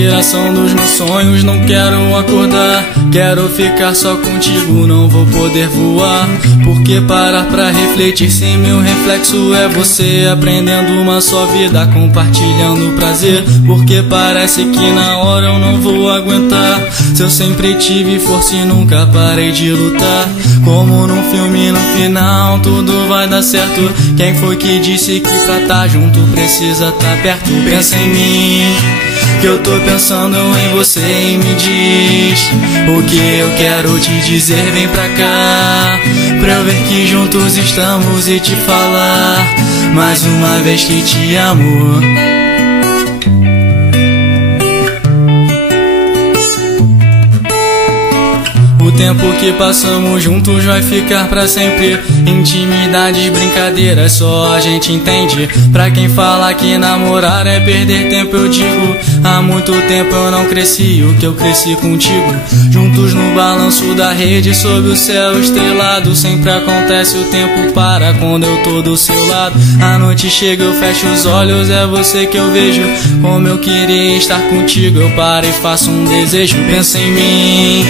inspiração dos meus sonhos. Não quero acordar, quero ficar só contigo. Não vou poder voar, porque parar pra refletir se meu reflexo é você. Aprendendo uma só vida, compartilhando prazer, porque parece que na hora eu não vou aguentar. Se eu sempre tive força e nunca parei de lutar, como num filme no final tudo vai dar certo. Quem foi que disse que pra tá junto precisa tá perto? Pensa em mim, que eu tô pensando em você, e me diz o que eu quero te dizer. Vem pra cá, pra eu ver que juntos estamos e te falar mais uma vez que te amo. O tempo que passamos juntos vai ficar pra sempre. Intimidades, brincadeiras, só a gente entende. Pra quem fala que namorar é perder tempo, eu digo, há muito tempo eu não cresci o que eu cresci contigo. Juntos no balanço da rede, sob o céu estrelado. Sempre acontece, o tempo para quando eu tô do seu lado. A noite chega, eu fecho os olhos, é você que eu vejo. Como eu queria estar contigo, eu paro e faço um desejo. Pensa em mim,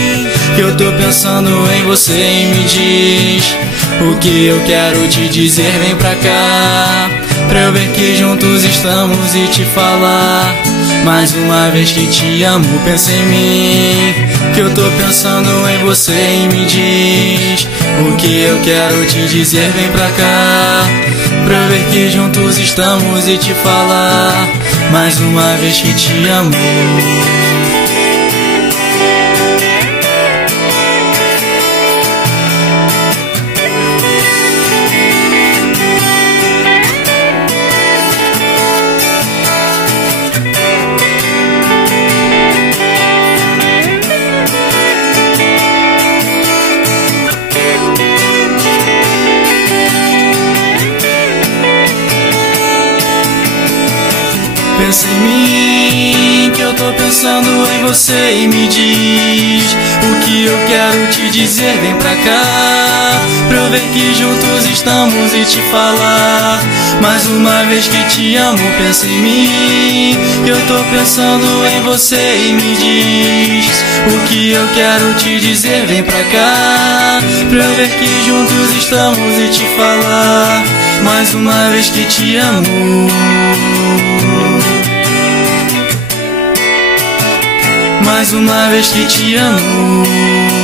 que eu tô pensando em você, e me diz o que eu quero te dizer. Vem pra cá, pra eu ver que juntos estamos e te falar mais uma vez que te amo. Pensa em mim, que eu tô pensando em você, e me diz o que eu quero te dizer. Vem pra cá, pra eu ver que juntos estamos e te falar mais uma vez que te amo. Pensa em mim, que eu tô pensando em você, e me diz o que eu quero te dizer. Vem pra cá, pra eu ver que juntos estamos e te falar mais uma vez que te amo. Pensa em mim, que eu tô pensando em você, e me diz o que eu quero te dizer. Vem pra cá, pra eu ver que juntos estamos e te falar mais uma vez que te amo. Mais uma vez que te amo.